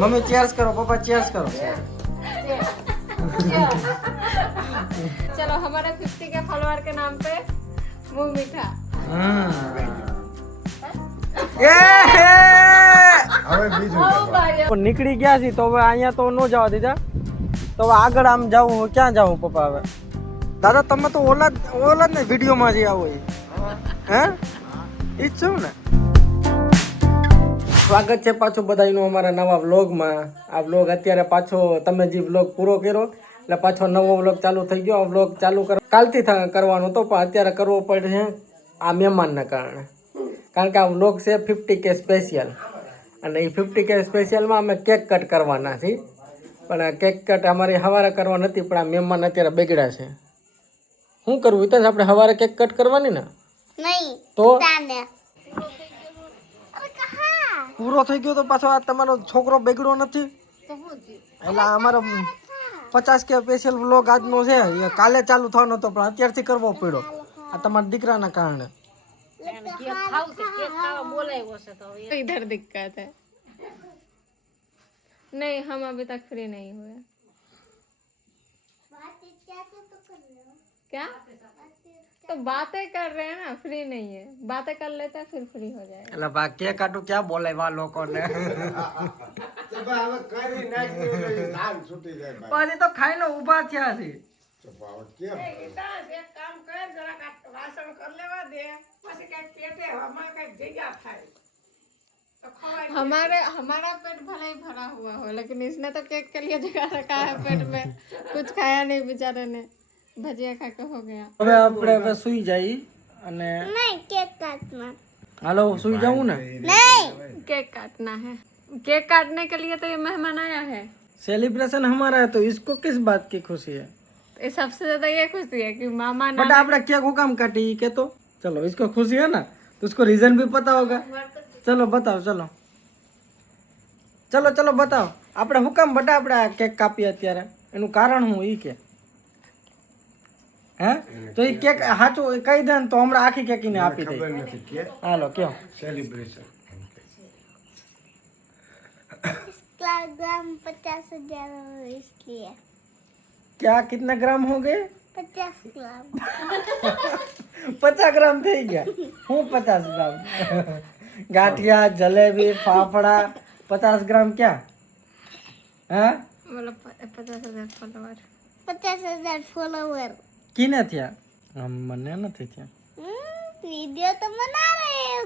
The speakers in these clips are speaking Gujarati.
मम्मी चीयर्स करो, पापा चीयर्स करो। चलो हमारे 50 के फॉलोअर के नाम पे मुंह मीठा। નીકળી ગયા છે તો હવે અહીંયા તો ન જવા દીધા, તો હવે આગળ આમ જાવું, ક્યાં જાવું પપ્પા હવે? દાદા તમે તો ઓલા ને વિડીયોમાં જે આવો હે ઈ જ છું ને. સ્વાગત છે પાછું બધાનું અમારા નવા વ્લોગમાં. આ વ્લોગ અત્યારે પાછો તમે જે વ્લોગ પૂરો કર્યો એટલે પાછો નવો વ્લોગ ચાલુ થઈ ગયો. આ વ્લોગ ચાલુ કાલથી કરવાનો હતો પણ અત્યારે કરવો પડે આ મહેમાનના કારણે. કારણ કે આ વ્લોગ છે 50K સ્પેશિયલ, અને એ 50K સ્પેશિયલમાં અમે કેક કટ કરવાના છીએ. પણ કેક કટ અમારી સવારે કરવા નથી, પણ આ મહેમાન અત્યારે બગડ્યા છે. શું કરવું તો આપણે સવારે કેક કટ કરવાની ને? નહીં તો પૂરો થઈ ગયો પૂરો થઈ ગયો તો પાછો આ તમારો છોકરો બગડ્યો નથી એટલે અમારો 50K સ્પેશિયલ વ્લોગ આજનો છે એ કાલે ચાલુ થવાનો હતો પણ અત્યારથી કરવો પડ્યો આ તમારા દીકરાના કારણે. इधर दिक्कत है। नहीं हम अभी तक फ्री नहीं हुए। क्या तो बातें कर रहे हैं ना, फ्री नहीं है, बातें कर लेते हैं फिर फ्री हो जाएगा। એટલે બા કેક કાટું ક્યાં બોલાવ્યા લોકોને પછી તો ખાઈને ઊભા થયા છે. हमारा पेट भले ही भरा हुआ हो, लेकिन इसने तो केक के लिए जगह रखा है पेट में, कुछ खाया नहीं बेचारे ने, भजिया खा के हो गया। હવે આપણે હવે સુઈ જઈ અને नहीं केक काटना હાલો સુઈ જાऊं ને. नहीं केक काटना है, केक काटने के लिए तो ये मेहमान आया है। सेलिब्रेशन हमारा है तो इसको किस बात की खुशी है? ये सबसे ज्यादा ये खुशी है कि मामा बट आपने केक को काम काटी के तो चलो इसको खुशी है ना तो उसको रीजन भी पता होगा. चलो बताओ, चलो चलो चलो बताओ આપણે હું કામ બટા આપણે આ કેક કાપી અત્યારે એનું કારણ હું ઈ કે હે તો ઈ કેક સાચું કહી દે ને તો હમણાં આખી કેક ને આપી દે. હાલો કયો सेलिब्रेशन ग्राम 50,000 इसलिए क्या कितना ग्राम हो गए? 50 ग्राम 50 ग्राम થઈ ગયા. હું 50 ગ્રામ ગાંઠિયા જલેબી ફાફડા 50 ग्राम क्या? हाँ मतलब 50,000 फॉलोअर 50,000 फॉलोवर किने थया? हम मने નથી થયા. वीडियो तो बना रहे हो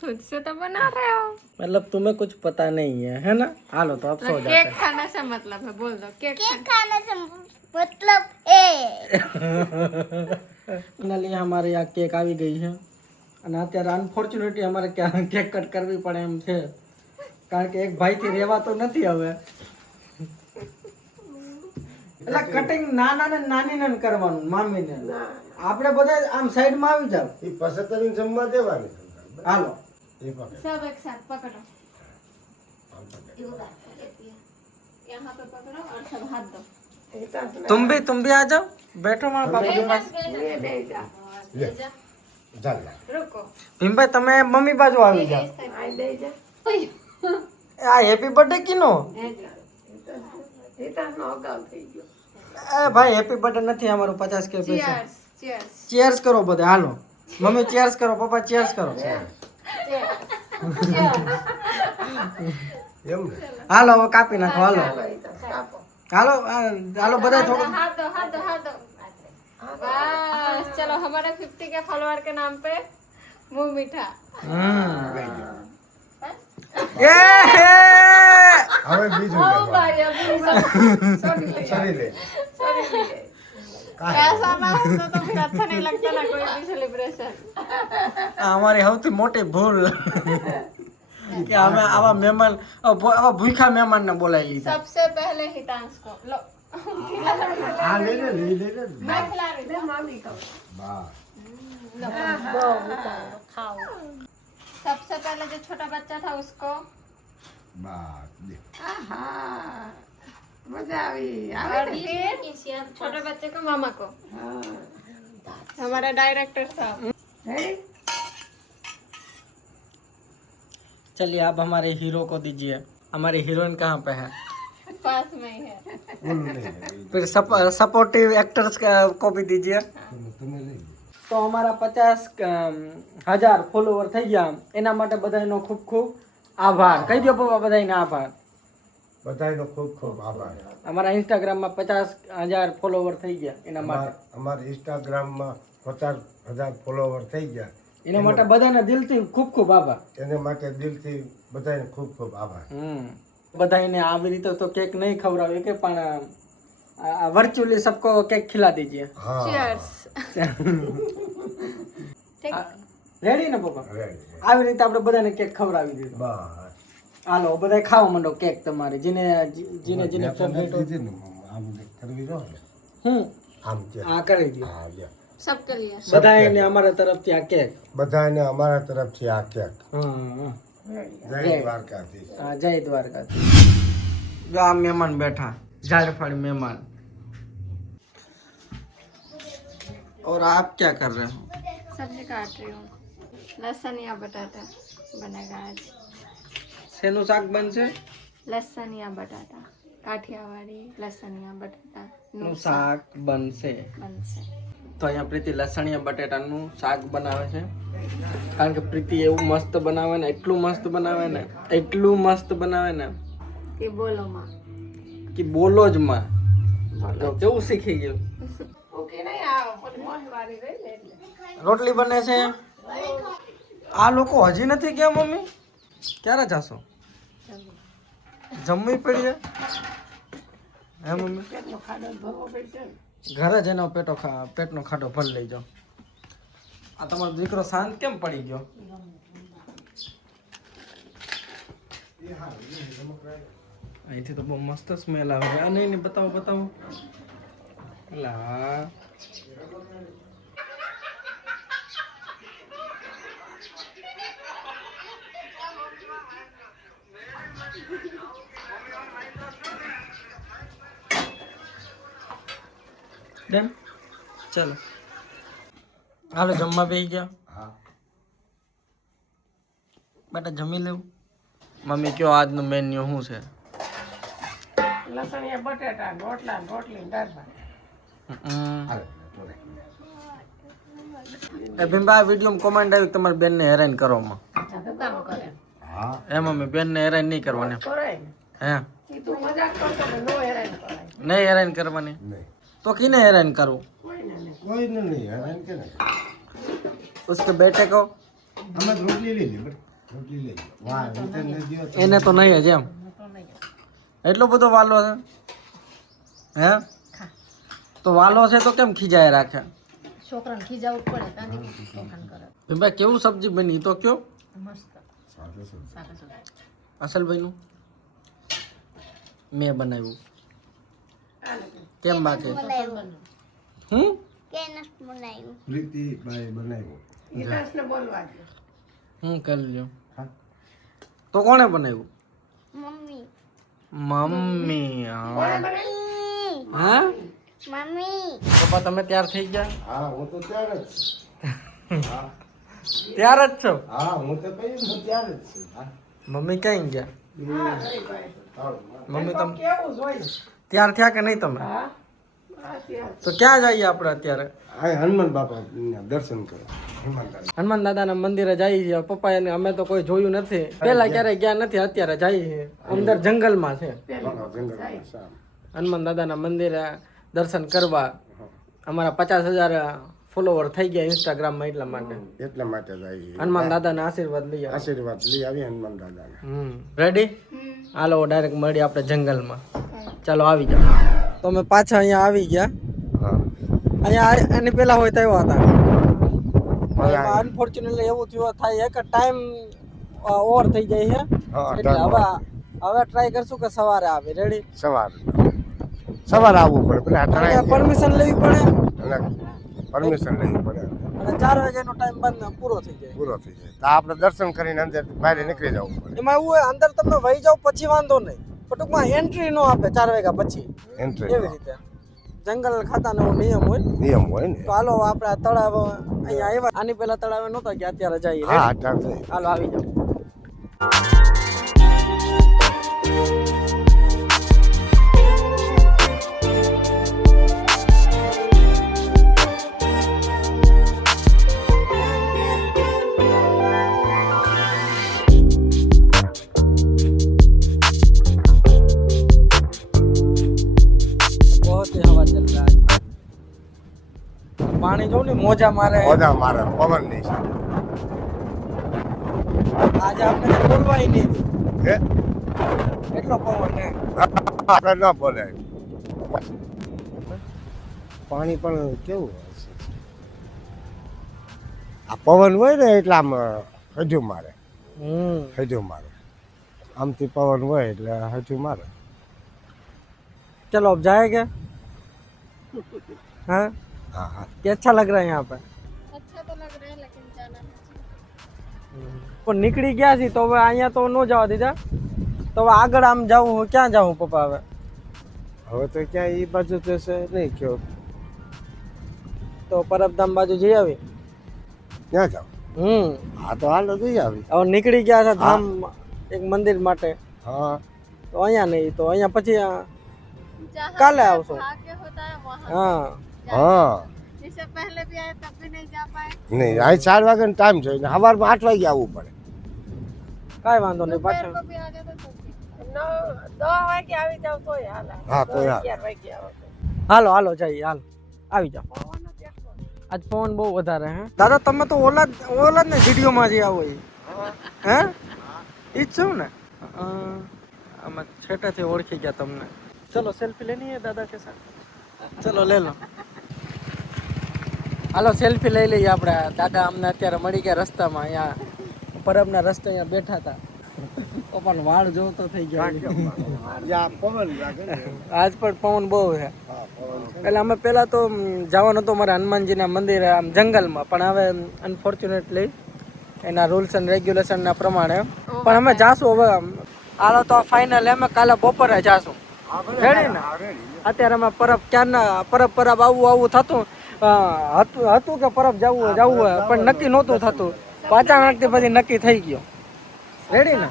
खुद से तो बना रहे हो, मतलब तुम्हें कुछ पता नहीं है ना? हालो तो अब सो जाते केक खाने से मतलब है, बोल दो केक केक खाने से मतलब फाइनली हमारे यहाँ केक આવી ગઈ છે અને અત્યારે અનફોર્ચ્યુનેટલી અમારે કેક કટ કરવી પડે એમ છે કારણ કે એક ભાઈથી રહેવાતો નથી હવે. એટલે કટિંગ નાના ને નાની ને કરવાનું મામીને. આપણે બધા આમ સાઈડમાં આવી જાવ. ये 75 जम्मा देवानी હાલો ये पकड़ सब एक साथ पकड़ो, यहाँ पे पकड़ो और सब हाथ दो। तुम भी आ जाओ, बैठो मारा बाबू के पास. ले चल रुको ભીમભાઈ તમે મમ્મી બાજુ આવી જાઓ. આ હેપી બર્થડે કીનો? એ ભાઈ હેપી બર્થડે નથી અમારું 50K special. Cheers cheers cheers કરો બધે. હાલો મમ્મી ચીયર્સ કરો, પપ્પા ચીયર્સ કરો. एम હાલો હવે કાપી નાખો. હાલો હાલો હાલો બધા થોડું. हाथ दो हाथ दो हाथ दो बस चलो हमारे 50 के फॉलोअर के नाम पे मुंह मीठा। એ હવે બીજું ओ भाई अभी सॉरी ले ऐसा ना होता तो फिर अच्छा नहीं लगता ना कोई भी सेलिब्रेशन। આ અમારી સૌથી મોટી ભૂલ કે અમે આવા મહેમાન આવા ભૂખ્યા મહેમાનને બોલાવી લીધા. सबसे पहले हितांश को लो हाँ ले ले मैं खिला रही हूँ वाह खाओ। सबसे पहले जो छोटा बच्चा था उसको बात दे और फिर छोटे बच्चे को मामा को हमारा डायरेक्टर साहब। चलिए अब हमारे हीरो को दीजिए. हमारी हीरोइन कहाँ पे है? पास में ही है। બોલું નહીં फिर सपोर्टिव एक्टर्स को भी दीजिए. તમે લઈ તો અમારા 50,000 ફોલોવર થઈ ગયા એના માટે બધાનો ખૂબ ખૂબ આભાર. કહી દો પપ્પા બધાને આભાર. બધાયનો ખૂબ ખૂબ આભાર. અમારા ઇન્સ્ટાગ્રામમાં 50,000 ફોલોવર થઈ ગયા એના માટે અમારા ઇન્સ્ટાગ્રામમાં 50,000 ફોલોવર થઈ ગયા એના માટે બધાને દિલથી ખૂબ ખૂબ આભાર. એને માટે દિલથી બધાને ખૂબ ખૂબ આભાર. બધાને આવી રીતે તો કેક નહીં ખવડાવ્યો કે પણ વર્ચ્યુઅલી सबको केक खिला दीजिए. હા Cheers. રેડી ને પપ્પા? રેડી. આવી રીતે આપણે બધાને કેક ખવડાવી દીધો. બસ હાલો બધા ખાવા માંડો કેક તમારે જેને ફેવરેટ હોય. દીધી ને આમ કરવી રહો ને હું આમ કે આ કરી દો હા લ્યો. सबके लिए. બધાને અમારા તરફથી આ કેક. બધાને અમારા તરફથી આ કેક હા જય દ્વારકાધીશ. હા જય દ્વારકાધીશ. જો આ મહેમાન બેઠા झाड़फाड़ मेहमान. और आप क्या कर रहे हो? सब्जी काट रही हूँ. लहसुन या बटाटा बनेगा आज. શેનું શાક બનશે? लहसुन या बटाटा. काठियावाड़ी लहसुन या बटाटा નું શાક બનશે. बनसे. તો અહીંયા પ્રીતિ લસણિયા બટેટાનું શાક બનાવે છે કારણ કે પ્રીતિ એવું મસ્ત બનાવે ને એટલું મસ્ત બનાવે ને कि बोलो माँ. કે બોલો જ માં. તો કેવું શીખી ગયું. રોટલી બને છે. આ લોકો હજી નથી ગયા મમ્મી? ક્યારે જાશો? જમવી પડી હે મમ્મી? ઘરે જ એનો પેટનો ખાડો ભરી લઈ જાઓ. આ તમારો દીકરો શાંત કેમ પડી ગયો? અહીંથી તો બહુ મસ્ત સ્મેલ આવે છે. નહીં બતાવો લા ડન. ચાલો હાલો જમવા બેસી ગયા. હા બેટા જમી લેવું. મમ્મી કયો આજનું મેન્યુ શું છે? લસણિયા બટેટા રોટલા રોટલી દાળ ભાત. હાલે એ ભીમબા વિડીયો કોમેન્ટ આવી તમારી બેનને હેરાન કરવામાં. શું કામ કરે હા એ મમ્મી બેનને હેરાન નહીં કરવાની. કરાય ને હે ઈ તું મજાક કરતો ને નો હેરાન કરાય નહીં હેરાન કરવાની. નહીં તો કિને હેરાન કરું? કોઈને નહીં. કોઈને નહીં હેરાન કે ને उसके बेटे को અમે રોટલી લઈ લે રોટલી લઈ લે વાહ રીતે ન દિયો તો એને તો નહીં જ એમ. એટલો બધો વાલો છે હે? તો વાલો છે તો કેમ ખીજાય રાખે? છોકરાને ખીજાવું પડે કાંદી તોફાન કરે ભીમભાઈ કેવું સબ્જી બની તો કયો? મસ્ત સાદું સાદું. સારા સારા અસલભાઈનું મેં બનાવ્યું. કેમ બાકી? હું કે નસ બનાવ્યું. પ્રીતિભાઈ બનાવ્યું. ઈલાસને બોલવા દે હું કરી લ્યો. હા તો કોણે બનાવ્યું? Mummy mummy. હા હા મમ્મી પપ્પા તમે તૈયાર થઈ ગયા? હા હું તો ત્યારે જ છું. હા તૈયાર જ છો? હા હું તો કઈ હું ત્યારે જ છું. હા મમ્મી કઈ ગયા? મમ્મી તમે કેવું જોઈએ તૈયાર થયા કે નહીં તમે? હા હા ત્યાં તો ક્યાં જઈએ આપણે અત્યારે? આ હનુમાન બાપા દર્શન કરો હનુમાન દાદાના મંદિરે જઈએ છીએ. પપ્પા એને અમે તો કોઈ જોયું નથી. પેલા ક્યારેય ગયા નથી. અત્યારે જઈએ છીએ. અંદર જંગલમાં છે જંગલમાં શામ હનુમાન દાદાના મંદિરે દર્શન કરવા. અમારા 50,000 ફોલોવર થઈ ગયા ઇન્સ્ટાગ્રામમાં એટલા માટે. એટલા માટે જઈએ હનુમાન દાદાના આશીર્વાદ લઈએ. આશીર્વાદ લઈ આવી હનુમાન દાદાના. રેડી? હાલો ડાયરેક્ટ મળીએ આપણે જંગલમાં. ચાલો આવી જાઓ. તો અમે પાછા અહીંયા આવી ગયા. હા અહીંયા એની પેલા હોય તો આવ્યા હતા. અનફોર્ચ્યુનેટલી એવું થયું થાય કે ટાઈમ ઓવર થઈ જાય છે. હા, એટલે હવે ટ્રાય કરશું કે સવારે આવે. રેડી? સવારે આવવું પડે પેલા પરમિશન લેવી પડે પરમિશન લેવી પડે અને 4 વાગ્યાનો ટાઈમ બંધ પૂરો થઈ જાય. પૂરો થઈ જાય તો આપણે દર્શન કરીને અંદર બહાર નીકળી જવું પડે. એમાં એવું હોય અંદર તમે વહી જાઓ પછી વાંધો નહીં, પણ ટૂંકમાં એન્ટ્રી ન આપે 4 વાગ્યા પછી. એન્ટ્રી એવી રીતે જંગલ ખાતાનો નિયમ હોય. નિયમ હોય ને. તો હાલો આપણે આ તળાવ અહીંયા આવ્યા. આની પહેલા તળાવે નહોતા ગયા, અત્યારે જઈએ. હા ચાલશે. હાલો આવી જાઓ. જો ને મોજા મારે મોજા મારે પવન ની આજે આપણે તો બોલવાય નહીં હે એટલો પવન ને આપણે ન બોલે પાણી પણ કેવું હશે આ પવન હોય ને એટલે આમ હજુ મારે હજુ મારે આમથી પવન હોય એટલે હજુ મારે चलो अब जाएंगे हाँ હા હા कि अच्छा लग रहा है यहाँ पे अच्छा तो लग रहा है लेकिन जाना नहीं। પણ નીકળી ગયા છીએ તો હવે અહીંયા તો ન જવા દીધા તો હવે આગળ આમ જવું ક્યાં જવું પપ્પા હવે હવે તો ક્યાં એ બાજુ જશે નહીં કયો તો પરબધામ બાજુ જઈ આવી ક્યાં જાવ હા તો હાલો જઈ આવી હવે નીકળી ગયા છે ધામ એક મંદિર માટે હા તો અહીંયા નહીં તો અહીંયા પછી जहाँ काले आवसो। भाग्य होता है वहाँ હા હા जिससे पहले भी आए तब भी नहीं जा पाए। નહીં અહીં 4 વાગ્યાનો ટાઈમ છે ને સવારમાં 8 વાગે આવવું પડે કાંઈ વાંધો નહીં दोपहर પાછળ को भी आ गए तो सब ठीक। હા તો યાર હાલો હાલો જઈએ હાલો આવી જાઓ આજ પવન બહુ વધારે હે દાદા તમે તો ઓલા જ ને વિડીયોમાં જે આવો એ હે ઈ જ છું ને આમાં છેટેથી ઓળખી ગયા તમને ચલો સેલ્ફી લેની હે દાદા કે સાથ ચલો લે લો હાલો સેલ્ફી લઈ લઈએ આપણે દાદા અમને અત્યારે મળી ગયા રસ્તામાં અહીંયા પરબના રસ્તે અહીંયા બેઠા હતા પણ વાળ જોતો થઈ ગયો યા પવન લાગે ને આજ પણ પવન બહુ છે હા પવન એટલે અમે પહેલા તો જવાનું હતું મારા હનુમાનજીના મંદિરે આમ જંગલમાં પણ હવે અનફોર્ચ્યુનેટલી એના રૂલ્સ એન્ડ રેગ્યુલેશનના પ્રમાણે પણ અમે જાશું હવે હાલો તો ફાઇનલ અમે કાલે બપોરે જાશું રેડી ને અત્યારે અમે પરબ ક્યારના પરબ આવું થતું હતું કે પરબ જવું હોય પણ નક્કી નહોતું થતું અચાનકથી પછી નક્કી થઈ ગયો રેડી ને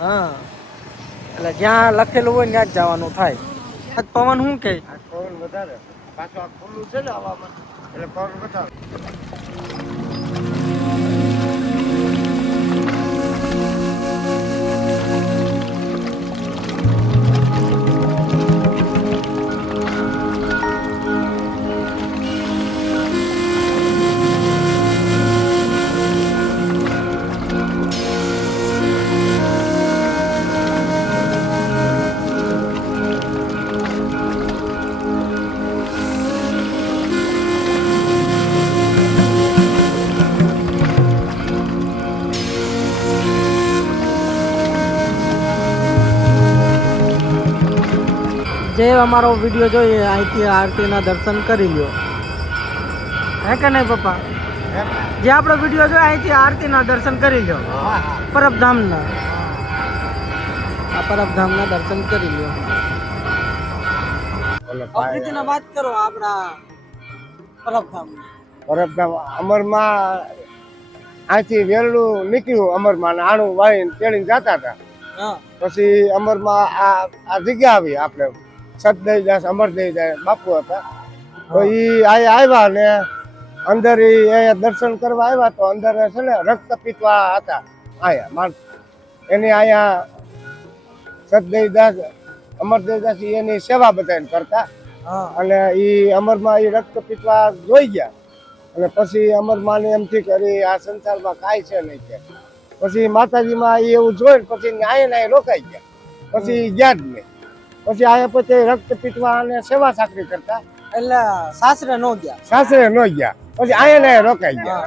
હા એટલે જ્યાં લખેલું હોય ત્યાં જ જવાનું થાય આજ પવન શું કે આ પવન વધારે પાછું આ ખુલ્લું છે ને હવામાં એટલે પવન વધારે જે અમારો વિડીયો જોઈએ અહીંથી આરતીના દર્શન કરી લ્યો હે કે નહીં પપ્પા જે આપણો વિડીયો જોઈએ અહીંથી આરતીના દર્શન કરી લ્યો પરબધામના આ પરબધામના દર્શન કરી લ્યો ઓલે અપ્રીતિના વાત કરો આપણા પરબધામ પરબધામ અમરમાં અહીંથી વેરલું નીકળ્યું અમરમાં ને આણું વાળીને તેડીને જતા હતા હા પછી અમરમાં આ જગ્યા આવી આપણે સતદઈદાસ અમરદઈદાસ બાપુ હતા તો એ આવ્યા ને અંદર અહીંયા દર્શન કરવા આવ્યા તો અંદર છે ને રક્તપિત્ત વાળા હતા અહીંયા માણસ એની અહીંયા સતદઈદાસ અમરદઈદાસ એની સેવા બધાને કરતા હા અને એ અમરમાં એ રક્તપિત્ત વાળા જોઈ ગયા અને પછી અમરમાને એમથી કરી આ સંસારમાં કાંઈ છે નહીં કે પછી માતાજીમાં એ એવું જોઈને પછી અહીંયા રોકાઈ ગયા પછી ગયા જ નહીં પછી આયા પછી રક્તપિત્તમાં અને સેવા સાકરી કરતા એટલે સાસરે નો ગયા સાસરે ન ગયા પછી અહીંયા રોકાઈ ગયા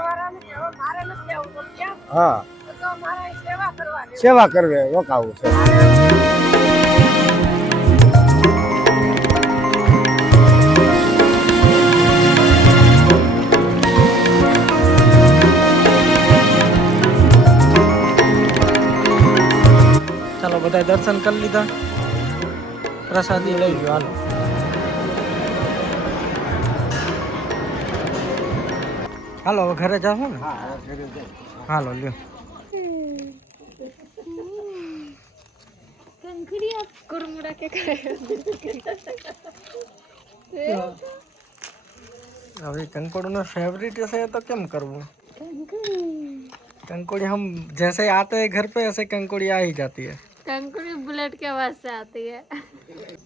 હા સેવા કરવે રોકાવું છે ચાલો બધા દર્શન કરી લીધા પ્રસાદી લઈ લો હાલો હાલો હવે ઘરે જાશો ને હાલો લ્યો कंकड़िया कुरमुड़ा के खाए હવે કંકોડો फेवरेट है तो કેમ કરવું कंकोड़ी हम जैसे आते हैं घर पे ऐसे कंकोड़ी आ ही जाती है कंकड़ी बुलेट के आवाज से आती है।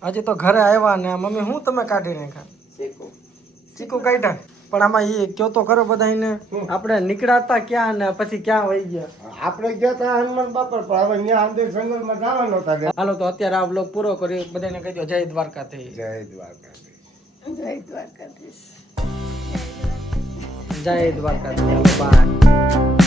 હજી તો ઘરે આવ્યા ને મમ્મી હું તમે કાઢી નાખ્યા ચીકુ કાઢ્યા પણ આમાં એ કયો તો ખરો બધાને આપણે નીકળ્યા હતા ક્યાં ને પછી ક્યાં વહી ગયા. આપણે ગયા તા હનુમાન બાપર પણ હવે ત્યાં અંદર જંગલમાં જવાનો હતા. હાલો તો અત્યારે આ બ્લોગ પૂરો કરી બધાને કહી દો જય દ્વારકાથી. જય દ્વારકા. જય દ્વારકાધીશ. જય દ્વારકાથી. બાય.